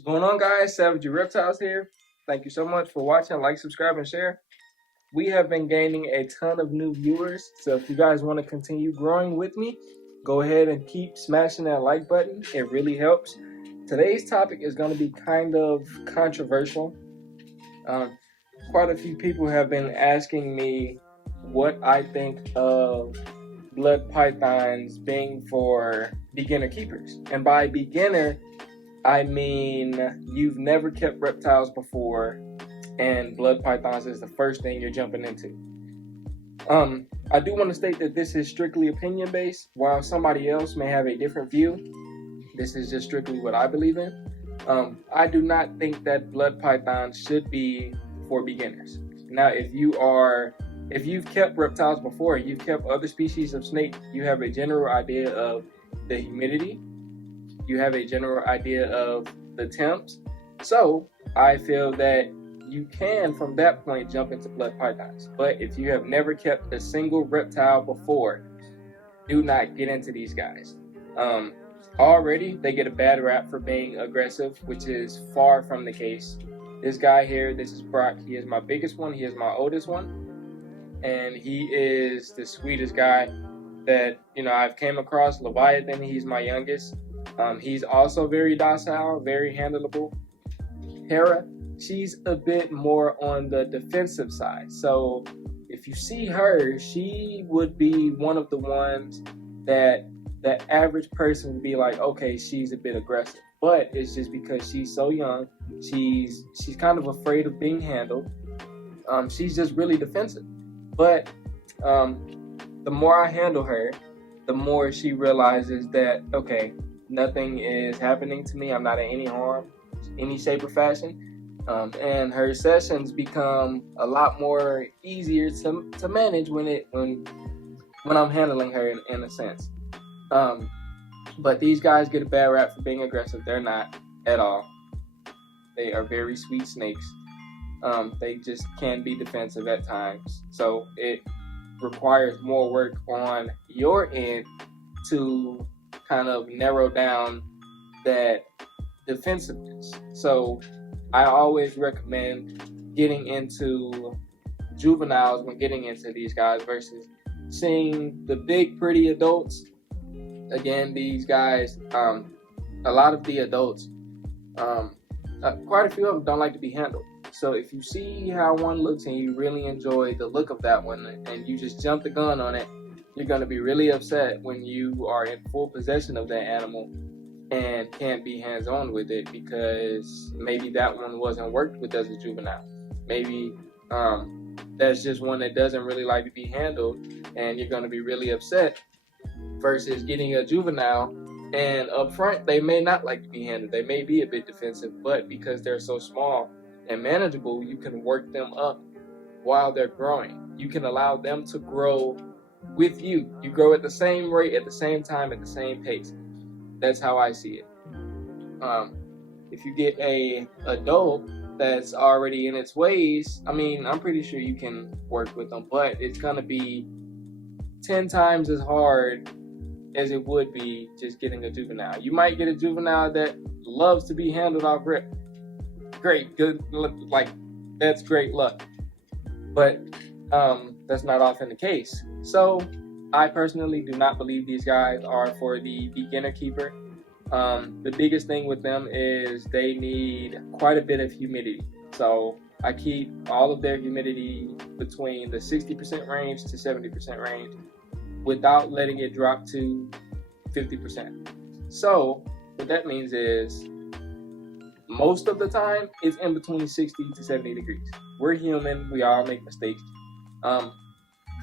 What's going on, guys? Savage Your Reptiles here. Thank you so much for watching. Like, subscribe, and share. We have been gaining a ton of new viewers, so if you guys want to continue growing with me, go ahead and keep smashing that like button. It really helps. Today's topic is going to be kind of controversial. Quite a few people have been asking me what I think of blood pythons being for beginner keepers. And by beginner, I mean you've never kept reptiles before, and blood pythons is the first thing you're jumping into. I do want to state that this is strictly opinion based. While somebody else may have a different view, this is just strictly what I believe in. I do not think that blood pythons should be for beginners. Now, if you've kept reptiles before, you've kept other species of snake, you have a general idea of the humidity, you have a general idea of the temps. So I feel that you can, from that point, jump into blood pythons. But if you have never kept a single reptile before, do not get into these guys. Already, they get a bad rap for being aggressive, which is far from the case. This guy here, this is Brock. He is my biggest one. He is my oldest one. And he is the sweetest guy that, I've came across. Leviathan, he's my youngest. He's also very docile, very handleable. Hera, she's a bit more on the defensive side. So if you see her, she would be one of the ones that the average person would be like, okay, she's a bit aggressive. But it's just because she's so young, she's kind of afraid of being handled. She's just really defensive. But the more I handle her, the more she realizes that, okay, nothing is happening to me. I'm not in any harm, any shape or fashion. And her sessions become a lot more easier to manage when I'm handling her in a sense. But these guys get a bad rap for being aggressive. They're not at all. They are very sweet snakes. They just can be defensive at times. So it requires more work on your end to kind of narrow down that defensiveness. So I always recommend getting into juveniles when getting into these guys versus seeing the big pretty adults. Again, these guys, a lot of the adults, quite a few of them don't like to be handled. So if you see how one looks and you really enjoy the look of that one and you just jump the gun on it, you're going to be really upset when you are in full possession of that animal and can't be hands-on with it because maybe that one wasn't worked with as a juvenile. Maybe that's just one that doesn't really like to be handled, and you're going to be really upset versus getting a juvenile, and up front they may not like to be handled. They may be a bit defensive, but because they're so small and manageable, you can work them up while they're growing. You can allow them to grow with you. You grow at the same rate, at the same time, at the same pace. That's how I see it. If you get a adult that's already in its ways, I'm pretty sure you can work with them, but it's gonna be 10 times as hard as it would be just getting a juvenile. You might get a juvenile that loves to be handled off rip. Great, good, that's great luck. But that's not often the case. So I personally do not believe these guys are for the beginner keeper. The biggest thing with them is they need quite a bit of humidity. So I keep all of their humidity between the 60% range to 70% range without letting it drop to 50%. So what that means is most of the time it's in between 60 to 70 degrees. We're human, we all make mistakes.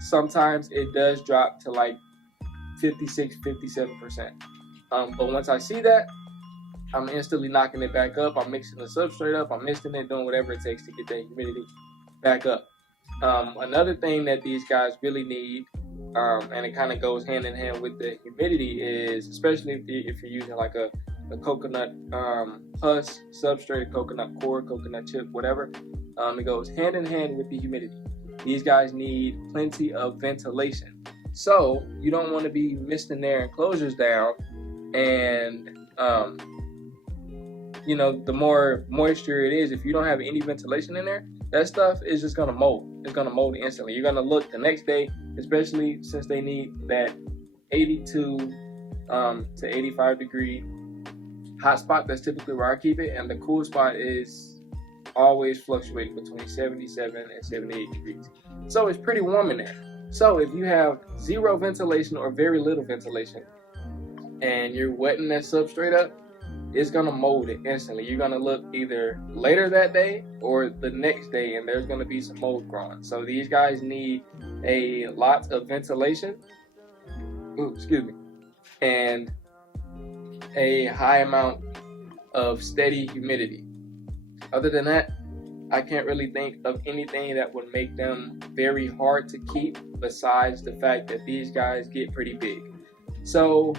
Sometimes it does drop to like 56, 57%. But once I see that, I'm instantly knocking it back up. I'm mixing the substrate up. I'm misting it, doing whatever it takes to get that humidity back up. Another thing that these guys really need, and it kind of goes hand in hand with the humidity, is especially if you're using like a coconut husk substrate, coconut core, coconut chip, whatever, it goes hand in hand with the humidity. These guys need plenty of ventilation. So you don't want to be misting their enclosures down and the more moisture it is, if you don't have any ventilation in there, that stuff is just gonna mold. It's gonna mold instantly. You're gonna look the next day, especially since they need that 82 to 85 degree hot spot. That's typically where I keep it, and the cool spot is always fluctuating between 77 and 78 degrees. So it's pretty warm in there. So if you have zero ventilation or very little ventilation, and you're wetting that substrate up, it's gonna mold it instantly. You're gonna look either later that day or the next day, and there's gonna be some mold growing. So these guys need a lot of ventilation. And a high amount of steady humidity. Other than that, I can't really think of anything that would make them very hard to keep besides the fact that these guys get pretty big. So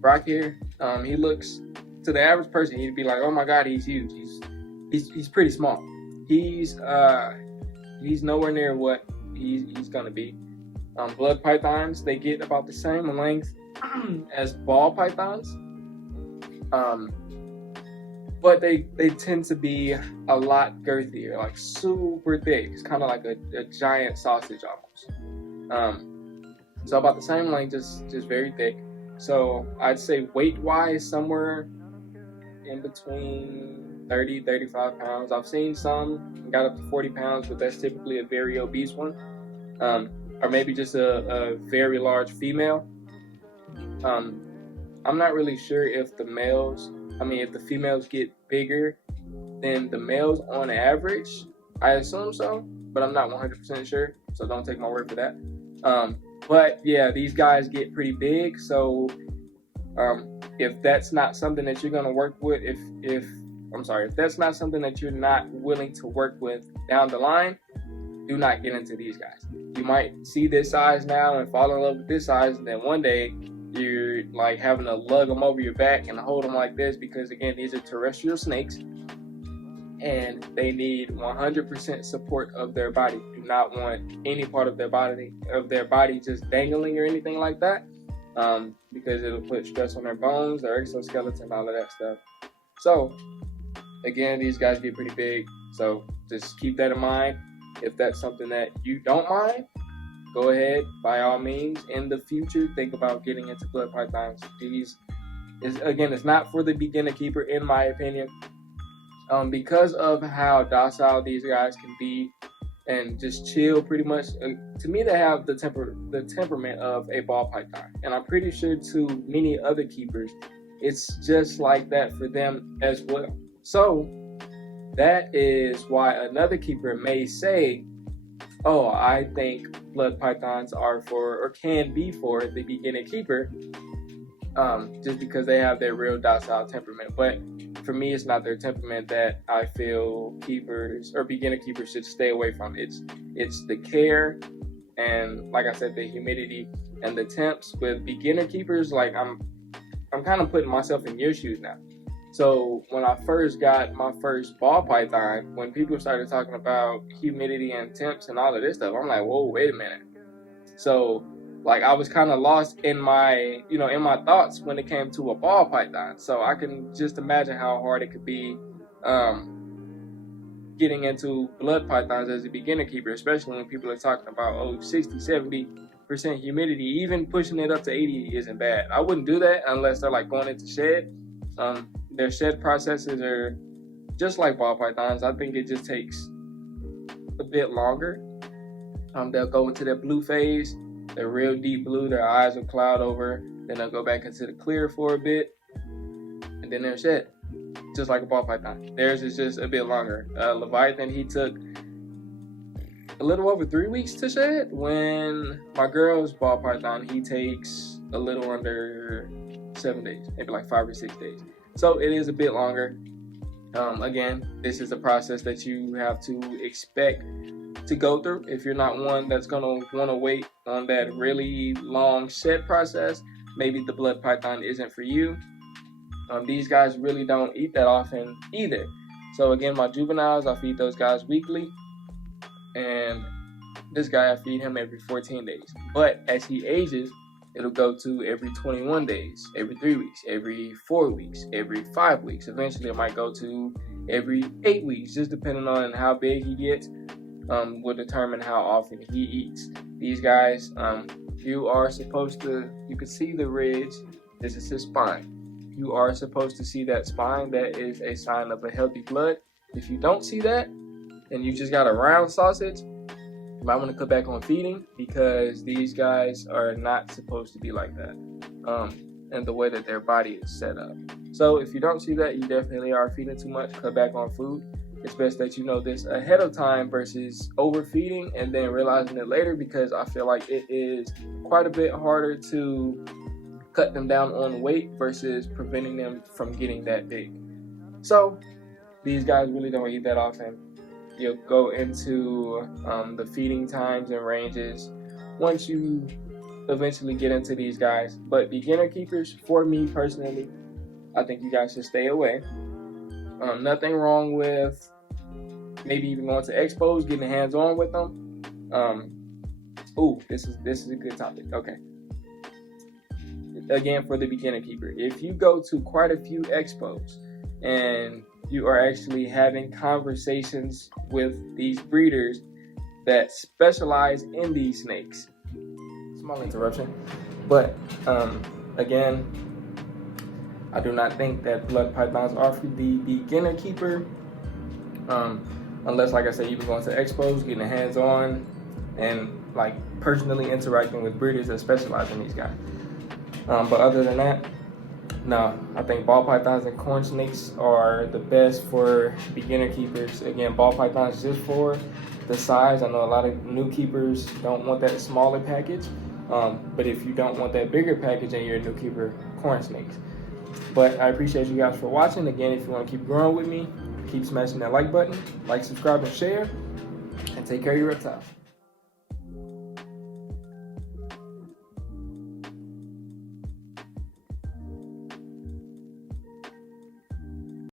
Brock here, he looks, to the average person, he'd be like, oh my God, he's huge. He's pretty small. He's nowhere near what he's gonna be. Blood pythons, they get about the same length as ball pythons. But they tend to be a lot girthier, like super thick. It's kind of like a giant sausage almost. So about the same length, just very thick. So I'd say weight-wise, somewhere in between 30, 35 pounds. I've seen some got up to 40 pounds, but that's typically a very obese one. Or maybe just a very large female. I'm not really sure if if the females get bigger than the males on average. I assume so, but I'm not 100% sure, so don't take my word for that. But yeah, these guys get pretty big, so if that's not something that you're gonna work with, if that's not something that you're not willing to work with down the line, do not get into these guys. You might see this size now and fall in love with this size, and then one day you're like having to lug them over your back and hold them like this, because again, these are terrestrial snakes and they need 100% support of their body. Do not want any part of their body just dangling or anything like that, because it'll put stress on their bones, their exoskeleton, all of that stuff. So again, these guys get pretty big, so just keep that in mind. If that's something that you don't mind, go ahead, by all means. In the future, think about getting into blood pythons. It's not for the beginner keeper, in my opinion, because of how docile these guys can be and just chill pretty much. To me, they have the temperament of a ball python, and I'm pretty sure to many other keepers, it's just like that for them as well. So that is why another keeper may say, oh, I think blood pythons are for, or can be for, the beginner keeper, just because they have their real docile temperament. But for me, it's not their temperament that I feel keepers or beginner keepers should stay away from. It's the care, and like I said, the humidity and the temps. With beginner keepers, like I'm kind of putting myself in your shoes now. So when I first got my first ball python, when people started talking about humidity and temps and all of this stuff, I'm like, whoa, wait a minute. So like I was kind of lost in my thoughts when it came to a ball python. So I can just imagine how hard it could be getting into blood pythons as a beginner keeper, especially when people are talking about 60, 70% humidity. Even pushing it up to 80 isn't bad. I wouldn't do that unless they're like going into shed. Their shed processes are just like ball pythons. I think it just takes a bit longer. They'll go into their blue phase, their real deep blue, their eyes will cloud over, then they'll go back into the clear for a bit, and then they'll shed, just like a ball python. Theirs is just a bit longer. Leviathan, he took a little over 3 weeks to shed, when my girl's ball python, he takes a little under 7 days, maybe like 5 or 6 days. So it is a bit longer. Again, this is a process that you have to expect to go through. If you're not one that's gonna want to wait on that really long shed process, maybe the blood python isn't for you. These guys really don't eat that often either. So again, my juveniles, I feed those guys weekly, and this guy, I feed him every 14 days. But as he ages, It'll go to every 21 days, every 3 weeks, every 4 weeks, every 5 weeks. Eventually, it might go to every 8 weeks, just depending on how big he gets. Will determine how often he eats. These guys, you are supposed to, you can see the ridge. This is his spine. You are supposed to see that spine. That is a sign of a healthy blood. If you don't see that, and you just got a round sausage, you might want to cut back on feeding, because these guys are not supposed to be like that, and the way that their body is set up. So if you don't see that, you definitely are feeding too much. Cut back on food. It's best that you know this ahead of time versus overfeeding and then realizing it later, because I feel like it is quite a bit harder to cut them down on weight versus preventing them from getting that big. So these guys really don't eat that often. You'll go into the feeding times and ranges once you eventually get into these guys. But beginner keepers, for me personally, I think you guys should stay away. Nothing wrong with maybe even going to expos, getting hands-on with them. This is a good topic. Okay. Again, for the beginner keeper, if you go to quite a few expos and you are actually having conversations with these breeders that specialize in these snakes. Small interruption. But again, I do not think that blood pythons are for the beginner keeper. Unless, like I said, you've been going to expos, getting hands-on, and like personally interacting with breeders that specialize in these guys. But other than that, no, I think ball pythons and corn snakes are the best for beginner keepers. Again, ball pythons just for the size. I know a lot of new keepers don't want that smaller package. But if you don't want that bigger package and you're a new keeper, corn snakes. But I appreciate you guys for watching. Again, if you want to keep growing with me, keep smashing that like button, like, subscribe, and share, and take care of your reptiles.